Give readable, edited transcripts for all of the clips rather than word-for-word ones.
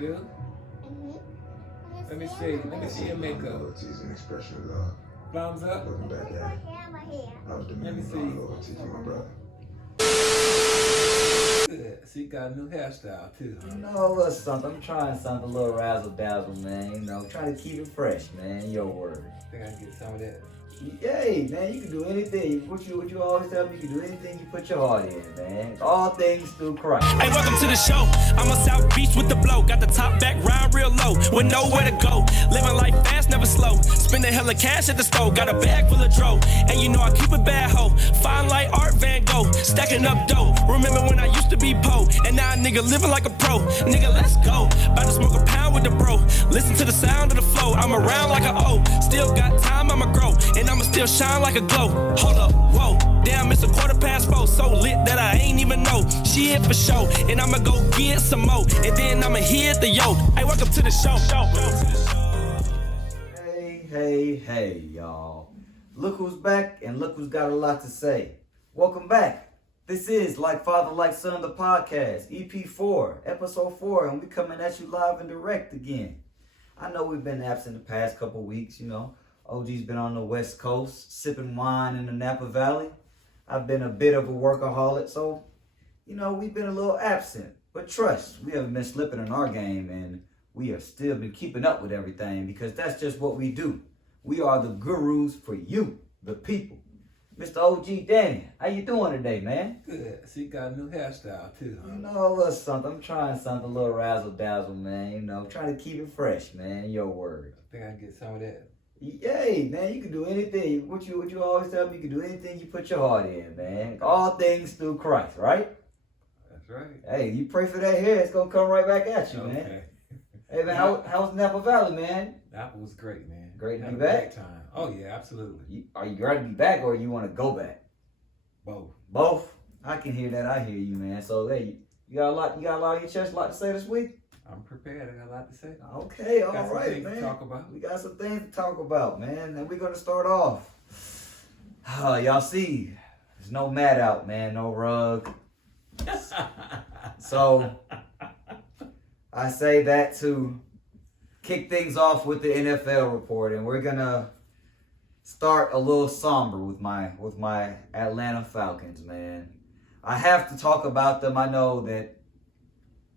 You do? Let me see. Let me see your makeup. Loyalty is an expression of love. Thumbs up. Looking back at it, I was demanding my loyalty to my brother. Good. So you got a new hairstyle too. You know, a little something. I'm trying something, a little razzle dazzle, man. You know, trying to keep it fresh, man. Your word. I think I can get some of that. Hey, man, you can do anything. What you always tell me, you can do anything you put your heart in, man. All things through Christ. Hey, welcome to the show. I'm on South Beach with the blow. Got the top back round real low, with nowhere to go. Living life fast, never slow. Spending hella cash at the store. Got a bag full of dro. And you know I keep it bad, ho. Fine like Art Van Gogh. Stacking up dough. Remember when I used to be po? And now a nigga living like a pro. Nigga, let's go. About to smoke a pound with the bro. Listen to the sound of the flow. I'm around like a O. Still got time, I'ma grow. And I'ma still shine like a glow. Hold up, whoa. Damn, it's 4:15. So lit that I ain't even know. She hit for show. And I'ma go get some more. And then I'ma hit the yo. Hey, welcome to the show. Hey, y'all. Look who's back and look who's got a lot to say. Welcome back. This is Like Father, Like Son, the podcast, EP4, episode 4, and we coming at you live and direct again. I know we've been absent the past couple weeks, you know. OG's been on the West Coast, sipping wine in the Napa Valley. I've been a bit of a workaholic, so, you know, we've been a little absent. But trust, we haven't been slipping in our game, and we have still been keeping up with everything because that's just what we do. We are the gurus for you, the people. Mr. OG Danny, how you doing today, man? Good. So you got a new hairstyle too, huh? You know, a little something. I'm trying something, a little razzle dazzle, man. You know, trying to keep it fresh, man. Your word. I think I can get some of that. Hey, man, you can do anything. What you always tell me, you can do anything you put your heart in, man. All things through Christ, right? That's right. Hey, you pray for that hair, it's gonna come right back at you, man. Okay. Hey, man, how's Napa Valley, man? Napa was great, man. Great to Had be a back? great time. Oh yeah, absolutely. Are you ready to be back or you want to go back? Both. Both? I can hear that. I hear you, man. So, hey, you got a lot on your chest, a lot to say this week? I'm prepared. I got a lot to say. Okay, all got some right, things man. to talk about. We got some things to talk about, man. And we're going to start off. Y'all see, there's no mat out, man. No rug. So, I say that to kick things off with the NFL report. And we're going to start a little somber with my Atlanta Falcons, man. I have to talk about them. I know that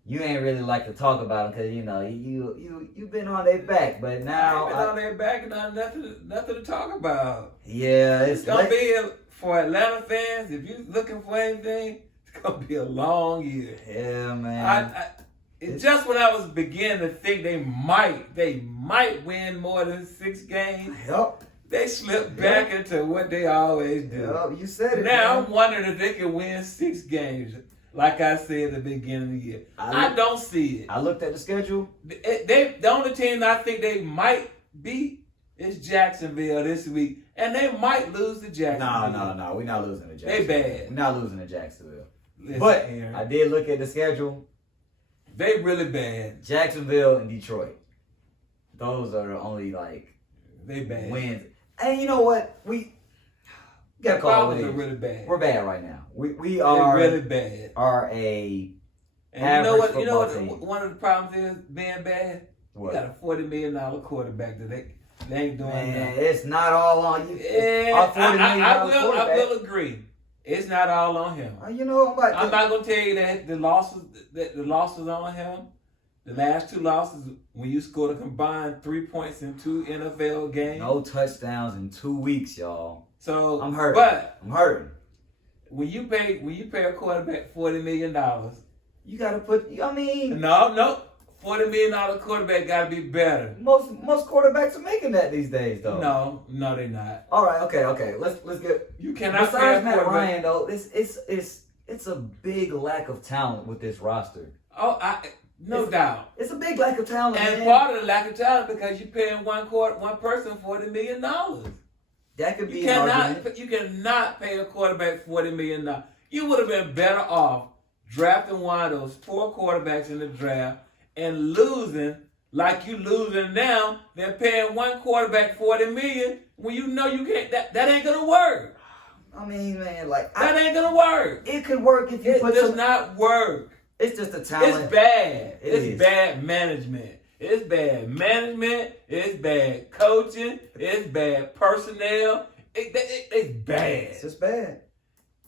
you ain't really like to talk about them because you know you've been on their back, but now I've been on their back and nothing to talk about. Yeah, it's gonna be for Atlanta fans. If you're looking for anything, it's gonna be a long year. Yeah, man. It's just when I was beginning to think they might win more than 6 games. Yep. They slipped back into what they always do. Yep, you said it. Now man. I'm wondering if they can win 6 games. Like I said at the beginning of the year. I don't see it. I looked at the schedule. The only team I think they might beat is Jacksonville this week. And they might lose to Jacksonville. No. We're not losing to Jacksonville. They bad. We're not losing to Jacksonville. Listen, but Aaron, I did look at the schedule. they really bad. Jacksonville and Detroit. Those are the only they bad. wins. And you know what? We gotta call it. Are really bad. We're bad right now. We are really bad. Are a and you know what? team. One of the problems is being bad. What? You got a $40 million quarterback that they ain't doing Man, nothing. it's not all on you. Yeah, I will will. agree. It's not all on him. You know, I'm not gonna tell you that the losses on him. The last 2 losses, when you scored a combined 3 points in 2 NFL games. No touchdowns in 2 weeks, y'all. So I'm hurting. But I'm hurting. When you pay a quarterback $40 million, you gotta put. I mean, no, $40 million quarterback gotta be better. Most quarterbacks are making that these days, though. No, they're not. All right, okay. Let's get. You cannot. Besides Matt Ryan, though, it's a big lack of talent with this roster. Oh, no doubt. It's a big lack of talent, and man. part of the lack of talent because you're paying one person $40 million. That could be You cannot pay a quarterback $40 million. You would have been better off drafting one of those 4 quarterbacks in the draft and losing like you losing now than paying one quarterback $40 million when you know you can't. That ain't gonna work. I mean, man, that ain't gonna work. It could work if you it put does not work. It's just a talent. It's bad. It It's is. bad management. It's bad management. It's bad coaching. It's bad personnel. It's bad. It's just bad.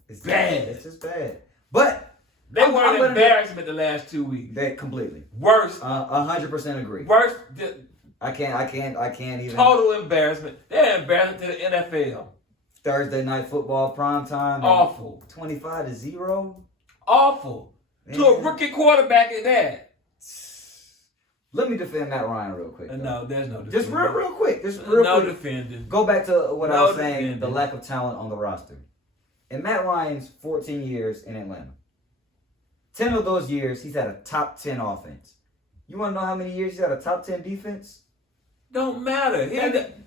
It's Bad. It's just bad. But They were an embarrassment the last 2 weeks. That completely. Worst. 100% agree. Worst. I can't even. Total embarrassment. They're an embarrassment to the NFL. Thursday night football prime time. Awful. 25-0. Awful. Man. To a rookie quarterback at that. Let me defend Matt Ryan real quick. No, there's no defending. Just real quick. Just real no quick. defending. Go back to what I was saying, defending. the lack of talent on the roster. In Matt Ryan's 14 years in Atlanta, 10 of those years, he's had a top 10 offense. You want to know how many years he's had a top 10 defense? Don't matter.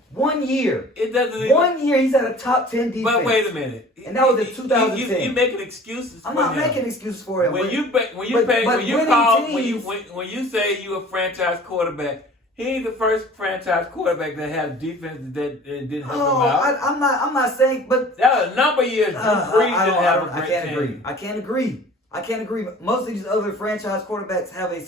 1 year. It doesn't even. 1 year he's had a top 10 defense. But wait a minute. And that was in 2010. You making excuses for I'm not him. making excuses for him. When you say you a franchise quarterback, he ain't the first franchise quarterback that had a defense that didn't help him out. I'm not saying, but That was a number of years. Drew Brees didn't have a great team. I can't agree. Most of these other franchise quarterbacks have a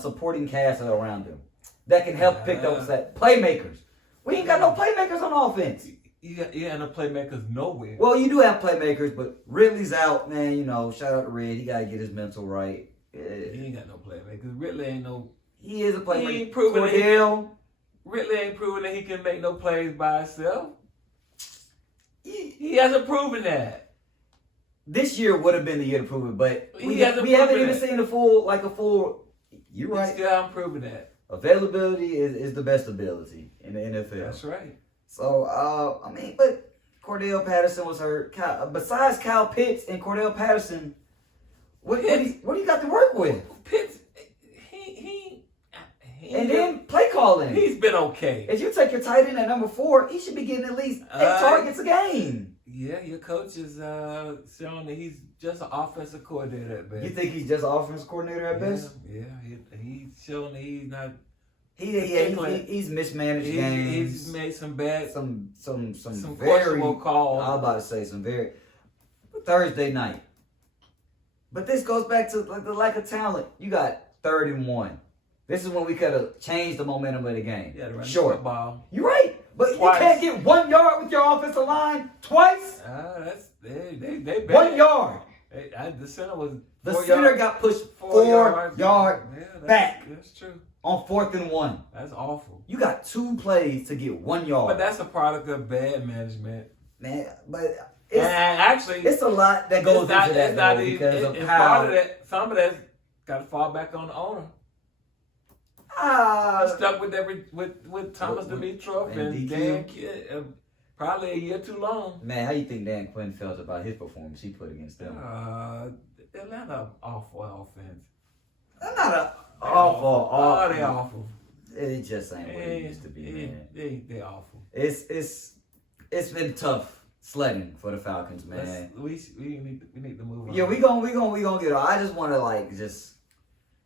supporting cast around them that can help pick up that playmakers. We ain't got no playmakers on offense. You got no playmakers nowhere. Well, you do have playmakers, but Ridley's out, man. You know, shout out to Rid. He got to get his mental right. He ain't got no playmakers. Ridley ain't no. He is a playmaker. He ain't proven Cordell. Ridley ain't proven that he can make no plays by himself. He hasn't proven that. This year would have been the year to prove it, but we haven't even seen a full. You're right. We still haven't proven that. Availability is the best ability in the NFL. That's right. So, but Cordell Patterson was hurt. Besides Kyle Pitts and Cordell Patterson, what do you got to work with? Pitts, and then play calling. He's been okay. If you take your tight end at number 4, he should be getting at least 8 targets a game. Yeah, your coach is showing that he's just an offensive coordinator at best. You think he's just an offensive coordinator at best? Yeah, he's showing that he's not. He's mismanaged games. He's made some bad, some very questionable calls. I was about to say some very Thursday night. But this goes back to the lack of talent. You got 3rd and 1. This is when we could have changed the momentum of the game. Yeah, run Short. the football. You're right. But Twice. You can't get 1 yard with your offensive line twice. They bad. 1 yard. The center was. The center got pushed 4 yards back. That's true. On 4th and 1. That's awful. You got 2 plays to get 1 yard. But that's a product of bad management. Man, but actually, it's a lot that goes into that though, because of how. Part of that, some of that's got to fall back on the owner. He's stuck with Thomas Dimitroff and Dan Kidd, probably a year too long. Man, how you think Dan Quinn felt about his performance he put against them? Atlanta awful offense. They're not awful. Oh, they awful. It just ain't what it used to be, man. They awful. It's been tough sledding for the Falcons, man. We need to move on. Yeah, we gonna get it. I just want to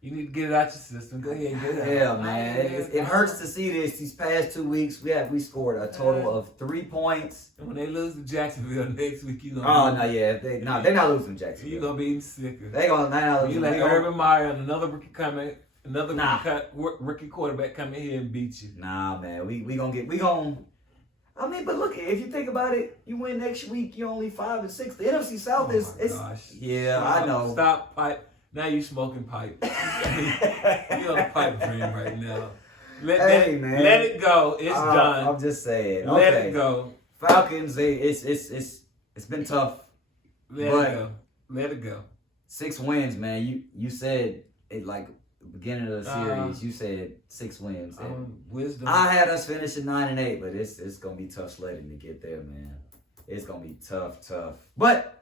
You need to get it out your system. Go ahead and get it out. Yeah, man. It hurts to see this. These past 2 weeks, we scored a total of 3 points. And when they lose to Jacksonville next week, you gonna. Oh no, yeah, they're not losing to Jacksonville. You gonna be even sicker. They gonna You let Urban Meyer and another rookie come in, rookie quarterback come in here and beat you. Nah, man. We gonna. I mean, but look, if you think about it, you win next week, you're only 5-6. The NFC South is. Yeah, I know. Stop pipe. Now you smoking pipe. You're on a pipe dream right now. Man. Let it go. It's done. I'm just saying. Let it go. Falcons, it's been tough. Let it go. 6 wins, man. You said it like the beginning of the series. You said 6 wins. Wisdom. I had us finishing 9-8, but it's gonna be tough sledding to get there, man. It's gonna be tough. But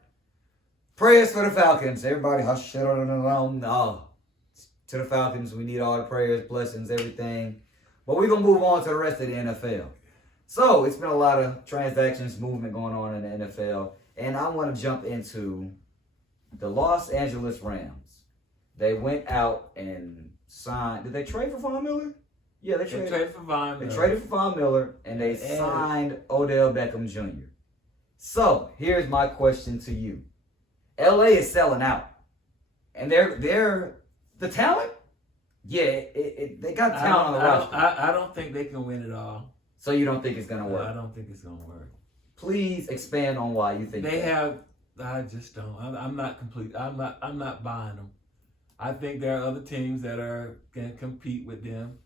prayers for the Falcons. Everybody hush shit on around. To the Falcons, we need all the prayers, blessings, everything. But we're gonna move on to the rest of the NFL. So it's been a lot of transactions, movement going on in the NFL, and I want to jump into the Los Angeles Rams. They went out and signed. Did they trade for Von Miller? Yeah, they traded for Von Miller. They traded for Von Miller, and they signed Odell Beckham Jr. So here's my question to you. LA is selling out. and they're the talent. Yeah, they got talent on the roster. I don't think they can win it all. So you don't think it's gonna work? I don't think it's gonna work. Please expand on why you think they that. have. I just don't. I'm not complete. I'm not buying them. I think there are other teams that are gonna compete with them.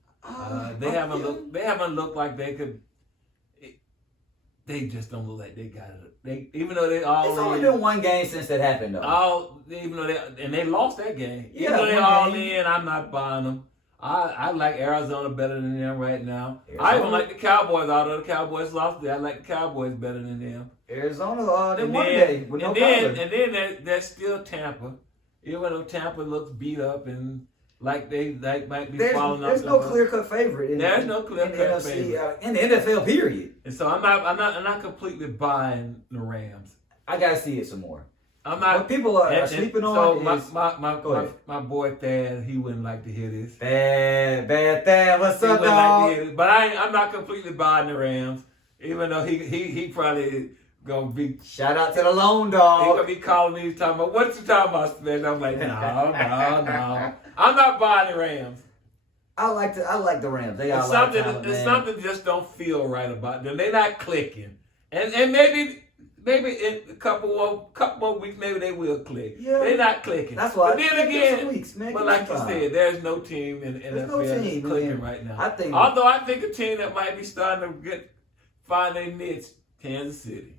They haven't looked like they could. They just don't look like they got it. Even though they all. It's only been one game since that happened, though. Even though they lost that game. Yeah, even though they all game. in, I'm not buying them. I like Arizona better than them right now. I even like the Cowboys, although the Cowboys lost there. I like the Cowboys better than them. Arizona, they won day with no problem. And then there's still Tampa. Even though Tampa looks beat up and like they might be falling off. There's no clear-cut favorite. There's no clear-cut favorite in the NFL. Period. And so I'm not completely buying the Rams. I gotta see it some more. I'm not. What people are sleeping on is my boy Thad. He wouldn't like to hear this. Thad. What's up, dog? Like to hear this. But I'm not completely buying the Rams, even though he probably gonna be. Shout out to the lone dog. He gonna be calling me talking about what you talking about, Spence. I'm like, no. I'm not buying the Rams. I like the Rams. They got something just don't feel right about them. They're not clicking, and maybe in a couple more weeks, maybe they will click. Yeah. They're not clicking. That's why. But then again, weeks, man, but like you said, there's no team in the NFL that's clicking right now. I think a team that might be starting to find their niche, Kansas City.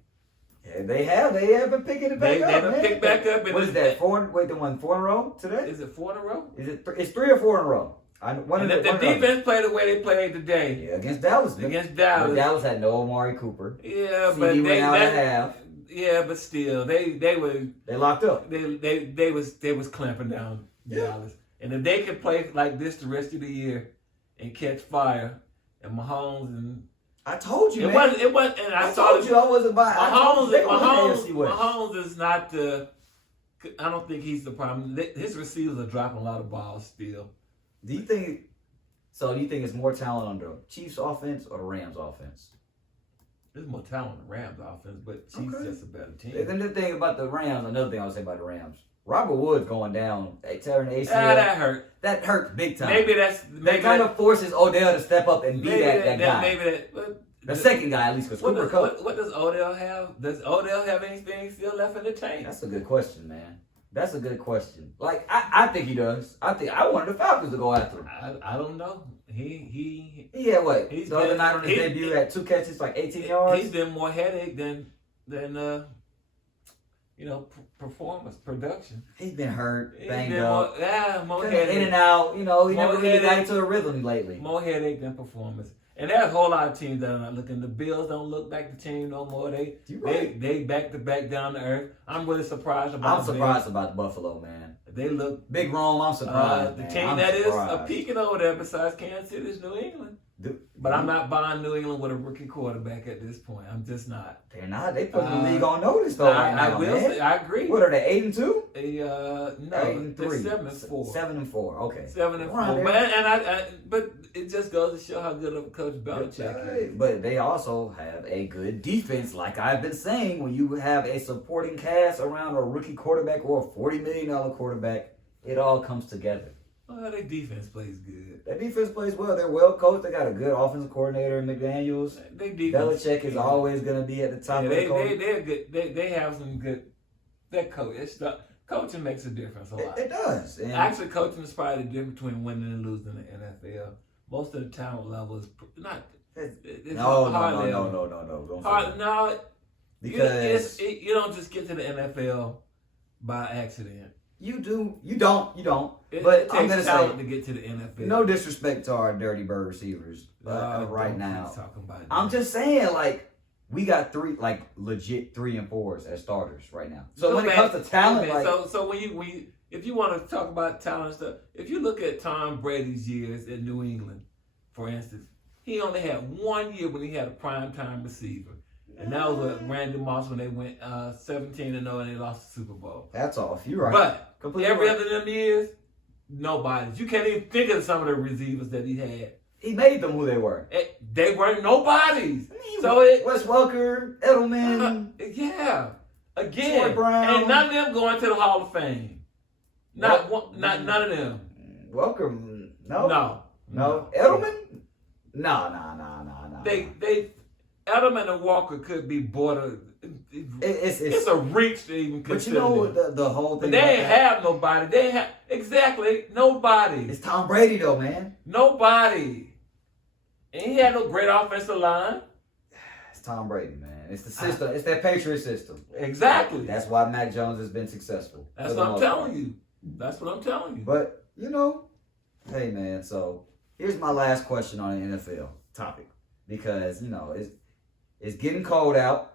Yeah, they have been picking it back up. They've been picked back up. What is that? They won 4 in a row today? Is it 4 in a row? It's 3 or 4 in a row. The defense played the way they played today. Yeah, against Dallas. Against Dallas. But Dallas had no Amari Cooper. Yeah, but they went out at half. Yeah, but still, they locked up. They was clamping down Dallas. And if they could play like this the rest of the year and catch fire, and Mahomes and I told you, it wasn't. And I told you I wasn't buying. Mahomes is not the. I don't think he's the problem. His receivers are dropping a lot of balls still. Do you think it's more talent on the Chiefs offense or the Rams offense? There's more talent on the Rams offense, but Chiefs just a better team. And then the thing about the Rams, another thing I would say about the Rams, Robert Woods going down, tearing the ACL. That hurt. That hurt big time. Maybe kind of forces Odell to step up and be that guy. The second guy, at least, because Cooper Kupp. What does Odell have? Does Odell have anything still left in the tank? That's a good question, man. That's a good question. Like, I think he does. I wanted the Falcons to go after him. I don't know. He had what? The other night on his debut had 2 catches, like 18 yards. He's been more headache than performance, production. He's been hurt, banged up. More headache. In and out. He never really got into a rhythm lately. More headache than performance. And there's a whole lot of teams that are not looking. The Bills don't look like the team no more. They back to back down to earth. I'm really surprised about about Buffalo, man. They look big Rome. I'm surprised. The team is peaking over there besides Kansas City is New England. But I'm not buying New England with a rookie quarterback at this point. I'm just not. They're not. They put the league on notice though. I agree. What are they? 8-2? No, they're 7-4. 7-4. Okay. 7-4. But it just goes to show how good of a coach Belichick is. But they also have a good defense, like I've been saying. When you have a supporting cast around a rookie quarterback or a $40 million quarterback, it all comes together. Well, their defense plays good. Their defense plays well. They're well coached. They got a good offensive coordinator, McDaniels. Belichick is always going to be at the top of the coach. They're good. They have some good. That coach. Coaching makes a difference a lot. It does. And actually, coaching is probably the difference between winning and losing in the NFL. Most of the talent level is not. No. Don't hard, no. Because you don't just get to the NFL by accident. You do. You don't. But I'm going to say to get to the NFL. No disrespect to our dirty bird receivers right now. I'm just saying, like, we got 3, like, legit 3 and 4s as starters right now. So when it comes to talent, so when if you want to talk about talent stuff, if you look at Tom Brady's years in New England, for instance, he only had 1 year when he had a primetime receiver. And that was with Randy Moss when they went 17-0 and they lost the Super Bowl. That's off. You're right. But every other them years, nobody. You can't even think of some of the receivers that he had. He made them who they were. They weren't nobodies. So Wes Welker, Edelman. Yeah. Again. Troy Brown. And none of them going to the Hall of Fame. Not none of them. Welcome. No. No. Edelman? No. They Edelman and Walker could be border. It's a reach to even consider. But you know the whole thing. But they ain't have nobody. They ain't have exactly nobody. It's Tom Brady though, man. Nobody. And he had no great offensive line. It's Tom Brady, man. It's the system. It's that Patriot system. Exactly. That's why Mac Jones has been successful. That's what I'm telling you. That's what I'm telling you. But you know, hey man. So here's my last question on the NFL topic, because you know it's getting cold out.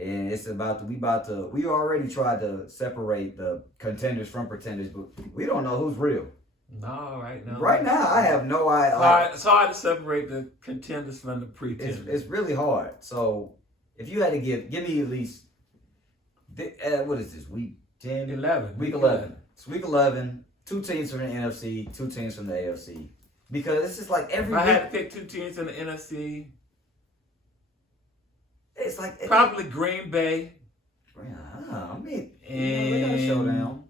And it's we already tried to separate the contenders from pretenders, but we don't know who's real. No, right now. Right now, I have no idea. It's hard to separate the contenders from the pretenders. It's really hard. So if you had to give me at least, what is this, week 10? 11. Week 11. It's week 11. 2 teams from the NFC, 2 teams from the AFC. Because it's just like every If I week. had to pick 2 teams in the NFC, It's like probably Green Bay. I mean, And they got a showdown.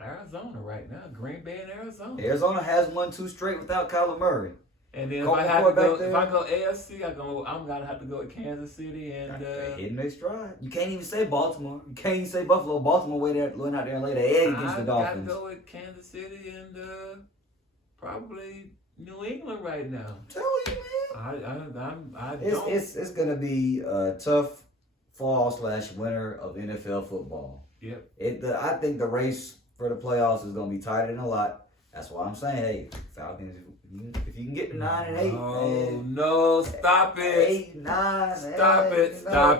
Arizona right now. Green Bay and Arizona. Arizona has won 2 straight without Kyler Murray. And then Colt if I McCoy go AFC, I'm gonna have to go with Kansas City and hitting their stride. You can't even say Baltimore. You can't even say Buffalo. Baltimore went out there and laid an egg against the Dolphins. I gotta go with Kansas City and probably New England right now. I'm telling you, man. It's gonna be a tough fall/winter of NFL football. Yep. I think the race for the playoffs is gonna be tighter than a lot. That's why I'm saying, hey, Falcons, if you can get to 9 and 8, man. No, stop it. 8, 9, Stop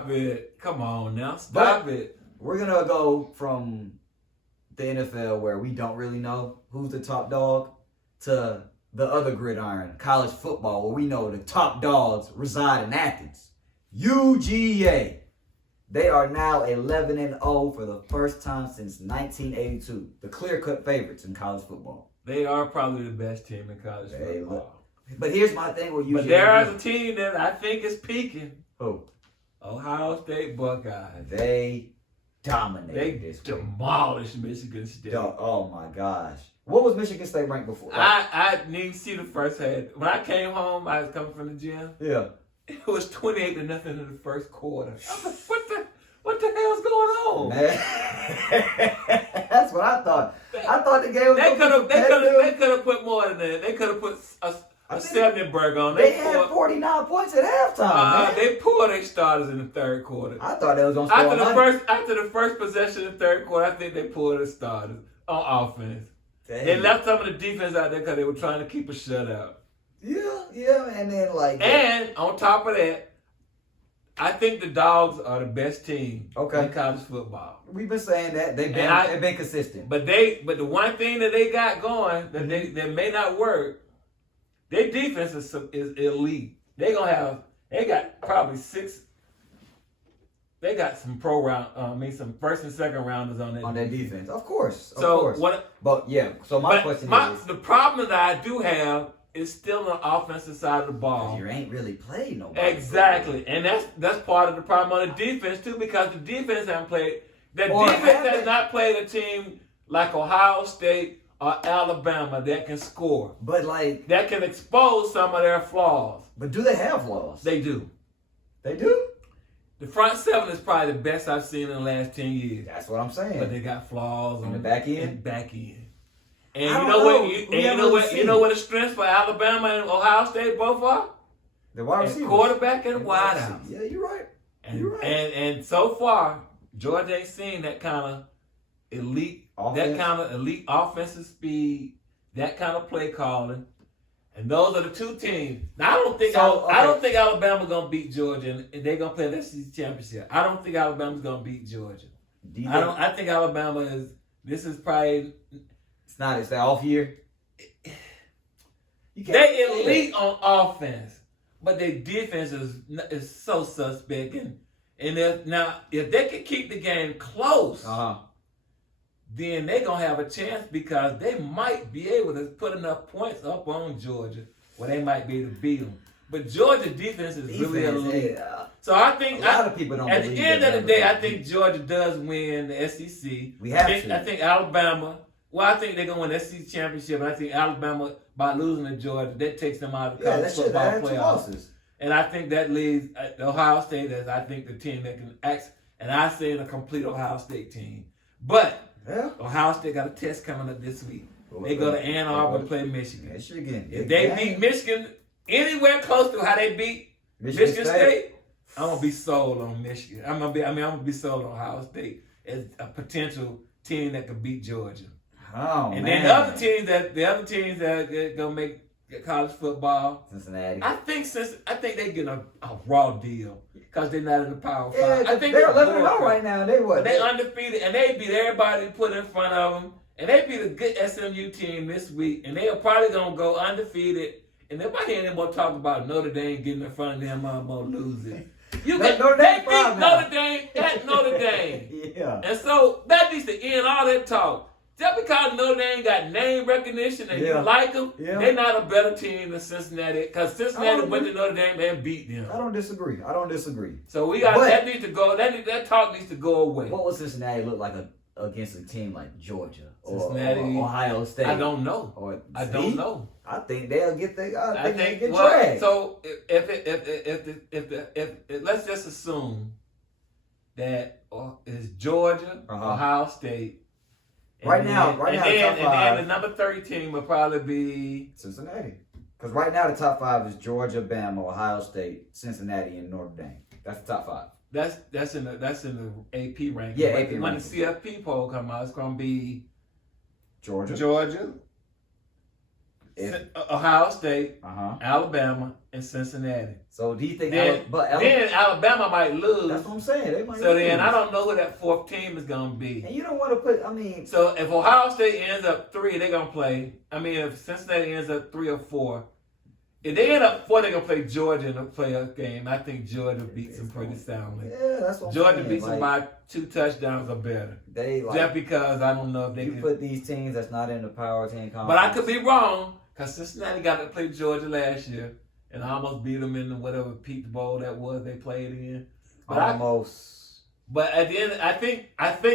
it. Come on now, stop it. We're gonna go from the NFL where we don't really know who's the top dog to the other gridiron, college football, where we know the top dogs reside in Athens. UGA. They are now 11-0 for the first time since 1982. The clear-cut favorites in college football. They are probably the best team in college football. But here's my thing with UGA. But there is a team that I think is peaking. Who? Ohio State Buckeyes. They dominated They this week. demolished Michigan State. Oh my gosh. What was Michigan State ranked before? I didn't even see the first half. When I came home, I was coming from the gym. Yeah. It was 28-0 in the first quarter. I was like, what the hell's going on? Man. That's what I thought. I thought the game was They could have put more than that. They could have put a 70-burger on. They had 49 points at halftime. They pulled their starters in the third quarter. I thought they was going to score After the first possession of the third quarter, I think they pulled their starters on offense. Dang. They left some of the defense out there because they were trying to keep a shutout. Yeah, and then And on top of that, I think the Dogs are the best team in college football. We've been saying that they've been consistent. But the one thing that they got going that may not work, their defense is elite. They got probably 6. They got some some first and second rounders on their defense. Of course. So my question is, the problem that I do have is still on the offensive side of the ball. You ain't really played nobody. Exactly. And that's part of the problem on the defense too, because the defense hasn't played. The defense has not played a team like Ohio State or Alabama that can score. But that can expose some of their flaws. But do they have flaws? They do. They do? The front seven is probably the best I've seen in the last 10 years. That's what I'm saying. But they got flaws on the back end. And you know what the strengths for Alabama and Ohio State both are? The wide receivers. Quarterback and wideouts. Yeah, you're right. And so far, Georgia ain't seen that kind of elite offensive speed, that kind of play calling. And those are the 2 teams. Now, I don't think Alabama's gonna beat Georgia, and they're gonna play the SEC championship. I don't think Alabama's gonna beat Georgia. I think Alabama is. This is probably. It's that off year. They elite on offense, but their defense is so suspect. And if they can keep the game close, then they're going to have a chance, because they might be able to put enough points up on Georgia where they might be able to beat them. But Georgia defense is really elite. Yeah. So I think A lot of people don't at believe the end that of the day, Bama I think Georgia does win the SEC. We have to. I think Alabama. Well, I think they're gonna win the SEC championship, and I think Alabama, by losing to Georgia, that takes them out of the college football playoffs. Losses. And I think that leaves Ohio State as I think the team that can act. And I say a complete Ohio State team. But Ohio State got a test coming up this week. They go to Ann Arbor to play Michigan. Michigan. If they beat Michigan anywhere close to how they beat Michigan State, I'm gonna be sold on Michigan. I'm gonna be sold on Ohio State as a potential team that could beat Georgia. Oh, and man. then the other teams that gonna make college football, Cincinnati. I think they get a raw deal because they're not in the Power 5. Yeah, I think they're 11-0 right now. They undefeated, and they beat everybody put in front of them. And they beat a good SMU team this week, and they are probably gonna go undefeated. And if I hear them more talk about Notre Dame getting in front of them, I'm gonna lose it. They beat Notre Dame at Notre Dame. Yeah. And so that needs to end all that talk. Just because Notre Dame got name recognition and you like them, they're not a better team than Cincinnati. Because Cincinnati went to Notre Dame and beat them. I don't disagree. So we got that needs to go. That talk needs to go away. What would Cincinnati look like against a team like Georgia or Ohio State? I don't know. I don't know. I think they'll get dragged. So if let's just assume that it's Georgia, Ohio State. Right now, the number 3 team will probably be Cincinnati. Because right now the top 5 is Georgia, Bama, Ohio State, Cincinnati, and Notre Dame. That's the top 5. That's in the AP ranking. Yeah, but AP when ranking. the CFP poll come out, it's gonna be Georgia, Ohio State, Alabama, and Cincinnati. So do you think? Then Alabama might lose. That's what I'm saying. They might so lose. then I don't know who that 4th team is gonna be. And you don't want to put. So if Ohio State ends up 3, they're gonna play. If Cincinnati ends up 3 or 4. If they end up 4, they're going to play Georgia in a playoff game. I think Georgia beats them pretty soundly. Yeah, that's what I'm Georgia saying. beats them by 2 touchdowns or better. Just because I don't know if they can put these teams that's not in the Power 10 conference. But I could be wrong because Cincinnati got to play Georgia last year and I almost beat them in the whatever Peach Bowl that was they played in. But But at the end, I think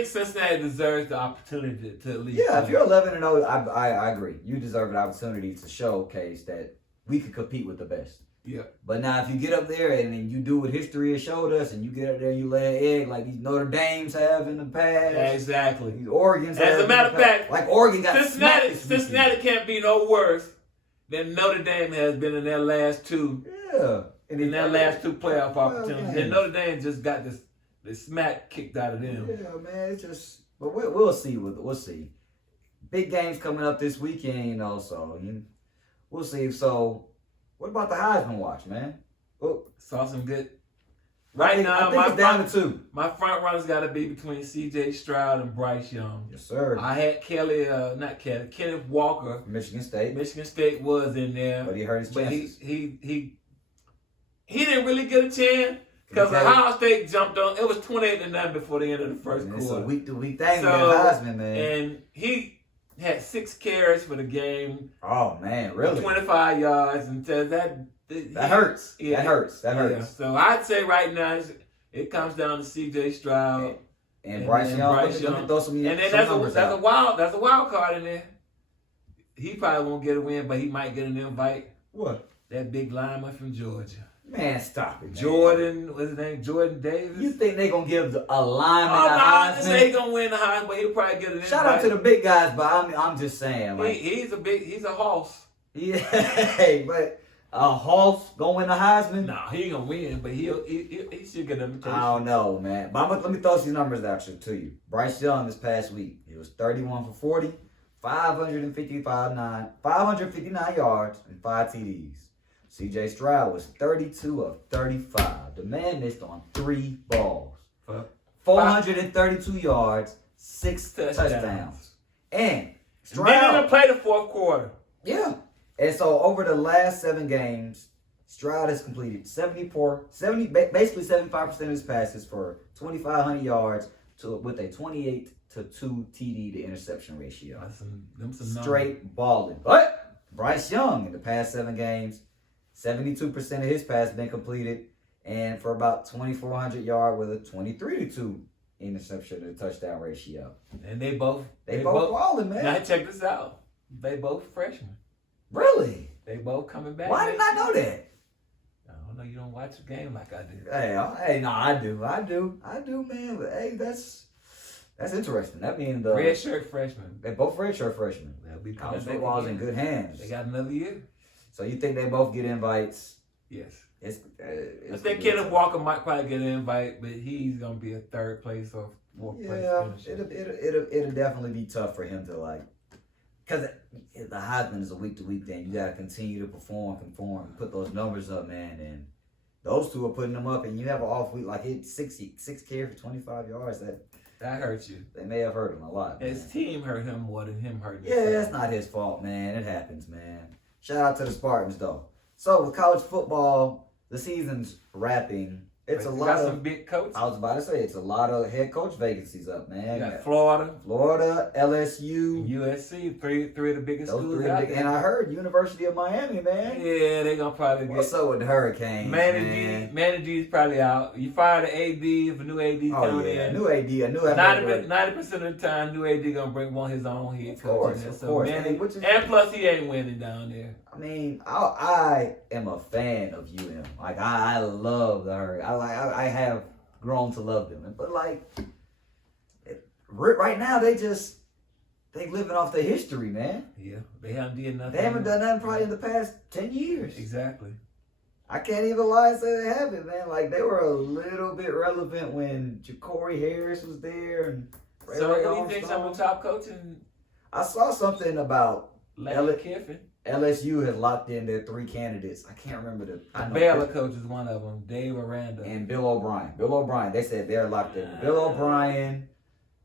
Cincinnati deserves the opportunity to at least. Yeah, if you're 11-0, I agree. You deserve an opportunity to showcase that we could compete with the best. Yeah. But now if you get up there and then you do what history has showed us and you get up there and you lay an egg like these Notre Dames have in the past. Yeah, exactly. These Oregons have. As a matter of fact, like Oregon got Cincinnati can't be no worse than Notre Dame has been in their last 2. Yeah. In their last 2 playoff opportunities. And Notre Dame just got the smack kicked out of them. Yeah, man. It's just, but we'll see. We'll see. Big games coming up this weekend, also. We'll see. So, what about the Heisman watch, man? Saw some good. Right now, it's down to 2. My front runners got to be between C.J. Stroud and Bryce Young. Yes, sir. I had Kenneth Walker. Michigan State. Michigan State was in there, but he hurt his chances. He didn't really get a chance. Because Ohio State jumped on. It was 28-0 before the end of the first quarter. It's a week-to-week thing with Heisman, man. And he had 6 carries for the game. Oh, man, really? 25 yards. And that hurts. Yeah, that hurts. Yeah. So I'd say right now it comes down to C.J. Stroud and Bryce Young. Let me throw some numbers out. That's a wild card in there. He probably won't get a win, but he might get an invite. What? That big lineman from Georgia. Man, stop it, man. Jordan, what's his name? Jordan Davis. You think they gonna give a lineman a Heisman? I just say he gonna win the Heisman, but he'll probably get an invite. Shout out to the big guys, but I'm just saying, like he's a horse. Yeah, but a horse gonna win the Heisman? No, he ain't gonna win, but he should get an invitation. I don't know, man. But let me throw some numbers out to you. Bryce Young this past week, he was 31 for 40, 559 yards, and 5 TDs. C.J. Stroud was 32 of 35. The man missed on 3 balls. 432 yards, 6 touchdowns. And Stroud didn't even play the 4th quarter. Yeah. And so over the last 7 games, Stroud has completed basically 75% of his passes for 2,500 yards with a 28-2 TD to interception ratio. Them some straight balling. But Bryce Young in the past 7 games, 72% of his passes been completed, and for about 2,400 yards with a 23-2 interception to touchdown ratio. And they both balling, man. Now check this out. They both freshmen. Really? They both coming back. Why didn't I know that? I don't know. You don't watch the game like I do. Hey, no, I do, man. But hey, that's interesting. That means the Red shirt freshmen. They both red shirt freshmen. They'll be College football's in good hands. They got another year. So you think they both get invites? Yes. I think Kenneth Walker might probably get an invite, but he's gonna be a third place or fourth place finisher. It'll definitely be tough for him to because the Heisman is a week to week thing. You gotta continue to perform, put those numbers up, man. And those two are putting them up, and you have an off week like it's 6 carries for 25 yards. That hurts you. They may have hurt him a lot. His team hurt him more than him hurting himself. Yeah, that's not his fault, man. It happens, man. Shout out to the Spartans, though. So with college football, the season's wrapping. It's a lot of some big coaches. I was about to say it's a lot of head coach vacancies up, man. You got Florida, LSU, USC, three of the biggest schools out there. And I heard University of Miami, man. Yeah, they gonna probably get. What's up with the Hurricanes, man? Manny G's probably out. You fire the AD if a new AD coming in. New AD, a new 90% of the time, new AD gonna bring his own head coach. Of course. And plus, he ain't winning down there. I mean, I am a fan of UM. Like I love the Hurricanes. I have grown to love them, but right now they living off the history, man. Yeah, they haven't done nothing. They haven't done nothing probably in the past 10 years. Exactly. I can't even lie and say they haven't, man. Like they were a little bit relevant when Ja'Cory Harris was there and. So what do you think some of the top coaching? I saw something about Lane Kiffin. LSU has locked in their 3 candidates. I can't remember the Baylor coach is one of them. Dave Aranda. And Bill O'Brien. They said they're locked in. Bill O'Brien.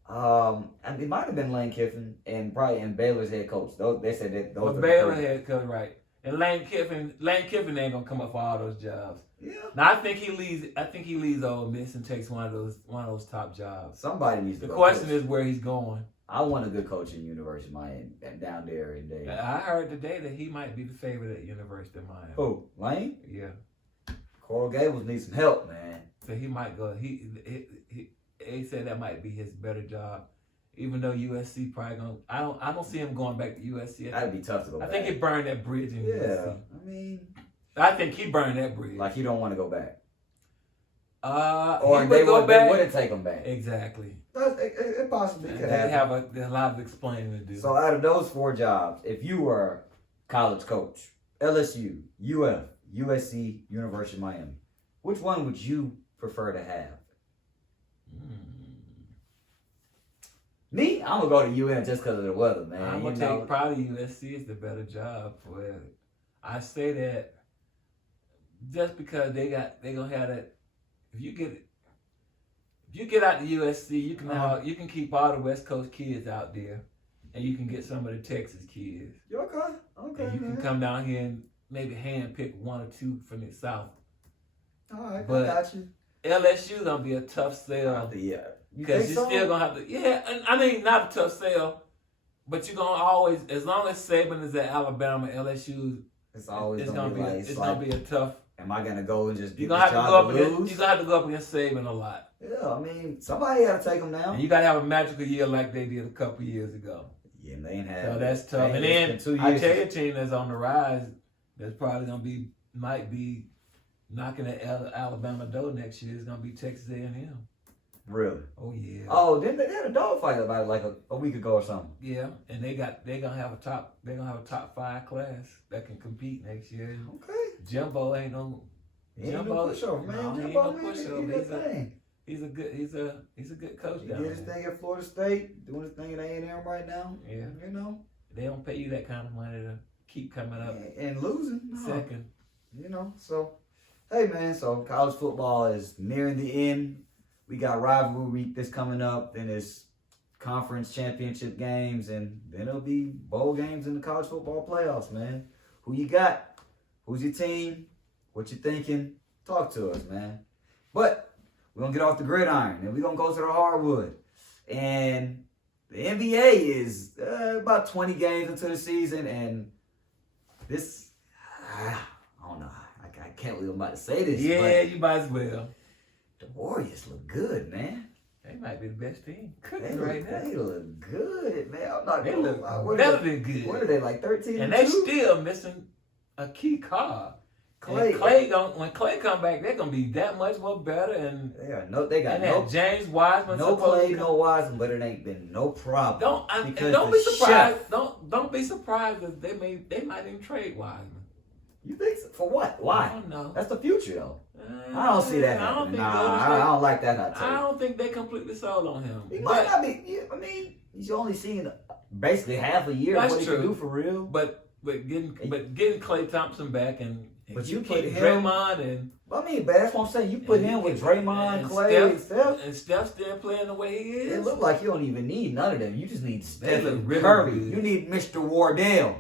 And it might have been Lane Kiffin and Baylor's head coach. They said that those. But Baylor's head coach, right? And Lane Kiffin ain't gonna come up for all those jobs. Yeah. Now I think he leaves Ole Miss and takes one of those top jobs. Somebody needs to. The question is where he's going. I want a good coach in University of Miami down there in Dade. I heard today that he might be the favorite at University of Miami. Who? Lane? Yeah. Coral Gables needs some help, man. So he might go. He said that might be his better job, even though USC probably gonna. I don't see him going back to USC. That'd be tough to go back. I think he burned that bridge in USC. I mean, I think he burned that bridge. Like he don't want to go back. Or they wouldn't take him back. Exactly. It possibly could happen. happen. There's a lot of explaining to do. So out of those 4 jobs, if you were college coach, LSU, UF, USC, University of Miami, which one would you prefer to have? Me, I'm gonna go to UM just because of the weather, man. I'm gonna take probably USC is the better job for it. I say that just because they gonna have that. If you get out to USC, you can keep all the West Coast kids out there, and you can get some of the Texas kids. Okay. And you can come down here and maybe hand pick 1 or 2 from the South. All right, but I got you. LSU gonna be a tough sell. Yeah. Because you're still gonna have to. Yeah, I mean not a tough sell, but you're gonna always, as long as Saban is at Alabama, LSU. It's always gonna be a tough. Am I gonna go and just? You're gonna have to go up against. You're gonna have to go up against Saban a lot. Yeah, I mean somebody got to take them down. And you gotta have a magical year like they did a couple years ago. Yeah, and they ain't had. So that's tough. And then I tell you, a team that's on the rise, that's probably gonna might be knocking at Alabama door next year. Is gonna be Texas A&M. Really? Oh yeah. Oh, then they had a dogfight about it like a week ago or something. Yeah, and they're gonna have a top 5 class that can compete next year. Okay. Jimbo ain't no. Jimbo pushover, man. No, Jimbo ain't no pushover. He's a good coach. He did his thing at Florida State, doing his thing at A&M right now. Yeah. You know. They don't pay you that kind of money to keep coming up and losing second. You know. So, hey man. So college football is nearing the end. We got rivalry week that's coming up, then it's conference championship games, and then it'll be bowl games in the college football playoffs, man. Who you got? Who's your team? What you thinking? Talk to us, man. But we're going to get off the gridiron, and we're going to go to the hardwood. And the NBA is about 20 games into the season, and this, I don't know. can't believe I'm about to say this. Yeah, but you might as well. the Warriors look good, man. They might be the best team They cooking look, right now. they look good, man. I'm not They gonna look lie. What better are they, than good. What are they, like 13 And they 2? still missing a key card. Clay. When Clay come back, they're gonna be that much more better. And They got and no that James Wiseman. no supposed Clay, to no Wiseman, but it ain't been no problem. Don't be surprised. Don't be surprised if they might even trade Wiseman. You think so? For what? Why? I don't know. That's the future, though. I don't see that happening. I don't like that hot take. I don't think they completely sold on him. He might not be. I mean, he's only seen basically half a year of what he can do for real. But getting Klay Thompson back and But you you put keep him- Draymond and I mean, but that's what I'm saying. You put him with Draymond, and Clay, Steph. and Steph still playing the way he is. It look like you don't even need none of them. You just need Steph look and really Curry. good. You need Mr. Wardell.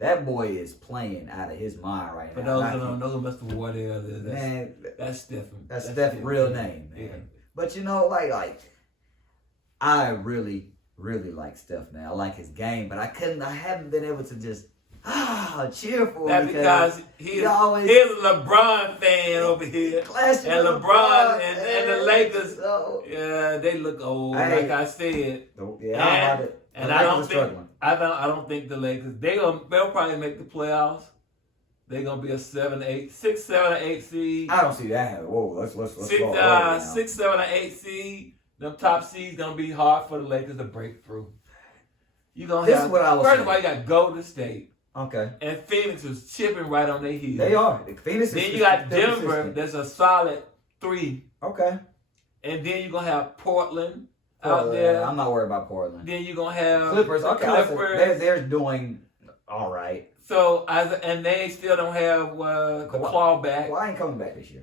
That boy is playing out of his mind right For now. those who don't know who Mr. Wardell is, Man, that's Steph. that's Steph's real name, man. Yeah. But you know, like I really, really like Steph, man. I like his game, but I haven't been able to just cheer for him. That's because he's always a LeBron fan over here. clash And with LeBron and the Lakers, So, yeah, they look old, Hey. like I said. yeah, And I don't think the Lakers they'll probably make the playoffs. They're gonna be a 6, 7, or 8 seed. I don't see that happening. Whoa, let's slow it 6, down now. 6, 7, or 8 seed. Them top seeds gonna be hard for the Lakers to break through. You gonna This have is what I was first saying. of all, you got Golden State Okay, and Phoenix is chipping right on their heels. they are. Phoenix Then is you got they're Denver. consistent. That's a solid 3, Okay, and then you're gonna have Portland out there. I'm not worried about Portland. Then you're gonna have Clippers. Okay, I'll say Clippers. they're doing all right. So and they still don't have the claw back. Kawhi ain't coming back this year.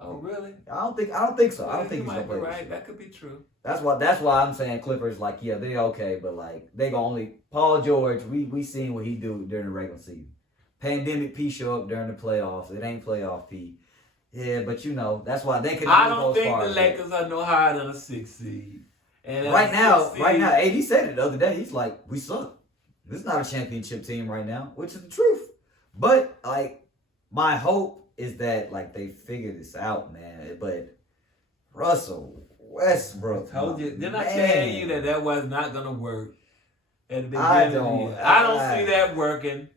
Oh really? I don't think so. I don't think you he's gonna might play be this right. year. That could be true. That's why I'm saying Clippers. Like, yeah, they okay, but like they gonna only Paul George. We seen what he do during the regular season. Pandemic P show up during the playoffs. It ain't playoff P. Yeah, but you know that's why they could. I don't think the Lakers are no higher than a 6 seed. And Right now, AD said it the other day. He's like, we suck. This is not a championship team right now, which is the truth. But like, my hope is that like they figure this out, man. But Russell Westbrook, Told you, didn't I man. tell you that was not gonna work at the beginning I of the don't- year? I don't see that working.